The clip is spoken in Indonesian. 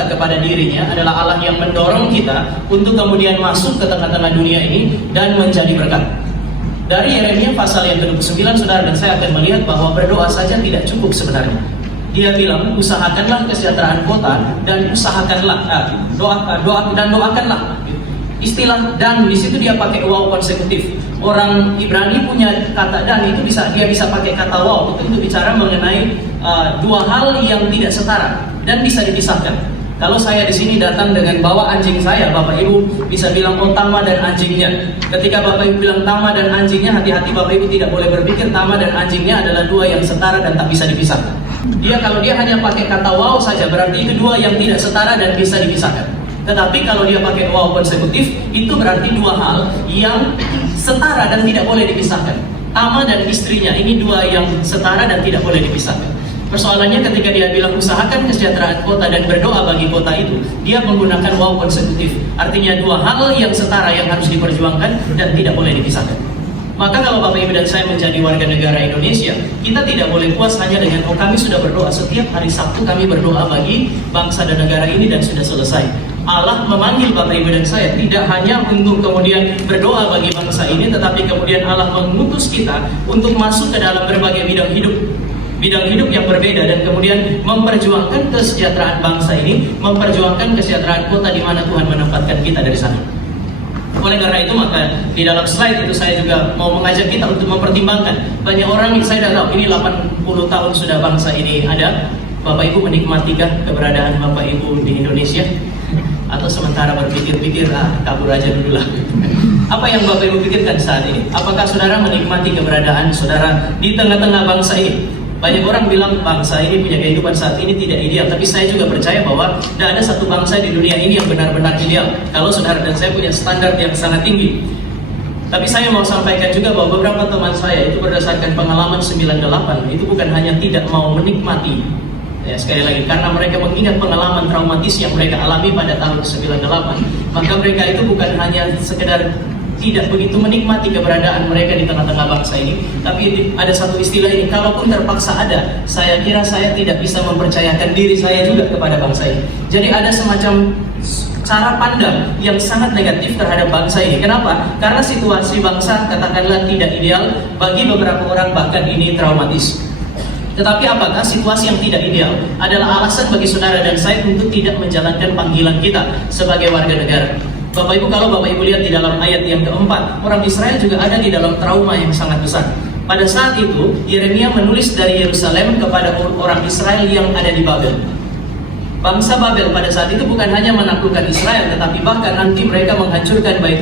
meminta kepada dirinya adalah Allah yang mendorong kita untuk kemudian masuk ke tengah-tengah dunia ini dan menjadi berkat. Dari Yeremia pasal yang ke-29, saudara dan saya akan melihat bahwa berdoa saja tidak cukup sebenarnya. Dia bilang, usahakanlah kesejahteraan kota dan usahakanlah doakanlah. Istilah dan di situ dia pakai wow konsekutif. Orang Ibrani punya kata dan itu dia bisa pakai kata wow untuk bicara mengenai dua hal yang tidak setara dan bisa dipisahkan. Kalau saya di sini datang dengan bawa anjing saya, Bapak Ibu bisa bilang oh Tama dan anjingnya. Ketika Bapak Ibu bilang Tama dan anjingnya, hati-hati Bapak Ibu tidak boleh berpikir Tama dan anjingnya adalah dua yang setara dan tak bisa dipisahkan. Kalau dia hanya pakai kata wow saja, berarti itu dua yang tidak setara dan bisa dipisahkan. Tetapi kalau dia pakai wow konsekutif, itu berarti dua hal yang setara dan tidak boleh dipisahkan. Tama dan istrinya, ini dua yang setara dan tidak boleh dipisahkan. Persoalannya ketika dia bilang usahakan kesejahteraan kota dan berdoa bagi kota itu, dia menggunakan wow konsekutif. Artinya dua hal yang setara yang harus diperjuangkan dan tidak boleh dipisahkan. Maka kalau Bapak Ibu dan saya menjadi warga negara Indonesia, kita tidak boleh puas hanya dengan kami sudah berdoa setiap hari Sabtu, kami berdoa bagi bangsa dan negara ini dan sudah selesai. Allah memanggil Bapak Ibu dan saya tidak hanya untuk kemudian berdoa bagi bangsa ini, tetapi kemudian Allah mengutus kita untuk masuk ke dalam berbagai bidang hidup yang berbeda dan kemudian memperjuangkan kesejahteraan bangsa ini, memperjuangkan kesejahteraan kota di mana Tuhan menempatkan kita dari sana. Oleh karena itu maka di dalam slide itu saya juga mau mengajak kita untuk mempertimbangkan. Banyak orang saya dah tahu ini 80 tahun sudah bangsa ini ada. Bapak Ibu menikmatikah keberadaan Bapak Ibu di Indonesia? Atau sementara berpikir-pikir kabur aja dulu lah. Apa yang Bapak Ibu pikirkan saat ini? Apakah saudara menikmati keberadaan saudara di tengah-tengah bangsa ini? Banyak orang bilang bangsa ini punya kehidupan saat ini tidak ideal, tapi saya juga percaya bahwa tidak ada satu bangsa di dunia ini yang benar-benar ideal. Kalau saudara dan saya punya standar yang sangat tinggi. Tapi saya mau sampaikan juga bahwa beberapa teman saya itu berdasarkan pengalaman 98, itu bukan hanya tidak mau menikmati. Ya, sekali lagi, karena mereka mengingat pengalaman traumatis yang mereka alami pada tahun 98, maka mereka itu bukan hanya sekedar tidak begitu menikmati keberadaan mereka di tengah-tengah bangsa ini, tapi ada satu istilah ini, kalaupun terpaksa ada, saya kira saya tidak bisa mempercayakan diri saya juga kepada bangsa ini. Jadi ada semacam cara pandang yang sangat negatif terhadap bangsa ini. Kenapa? Karena situasi bangsa katakanlah tidak ideal, bagi beberapa orang bahkan ini traumatis. Tetapi apakah situasi yang tidak ideal adalah alasan bagi saudara dan saya untuk tidak menjalankan panggilan kita sebagai warga negara? Bapak Ibu, kalau Bapak Ibu lihat di dalam ayat yang keempat, orang Israel juga ada di dalam trauma yang sangat besar. Pada saat itu, Yeremia menulis dari Yerusalem kepada orang Israel yang ada di Babel. Bangsa Babel pada saat itu bukan hanya menaklukkan Israel, tetapi bahkan nanti mereka menghancurkan bait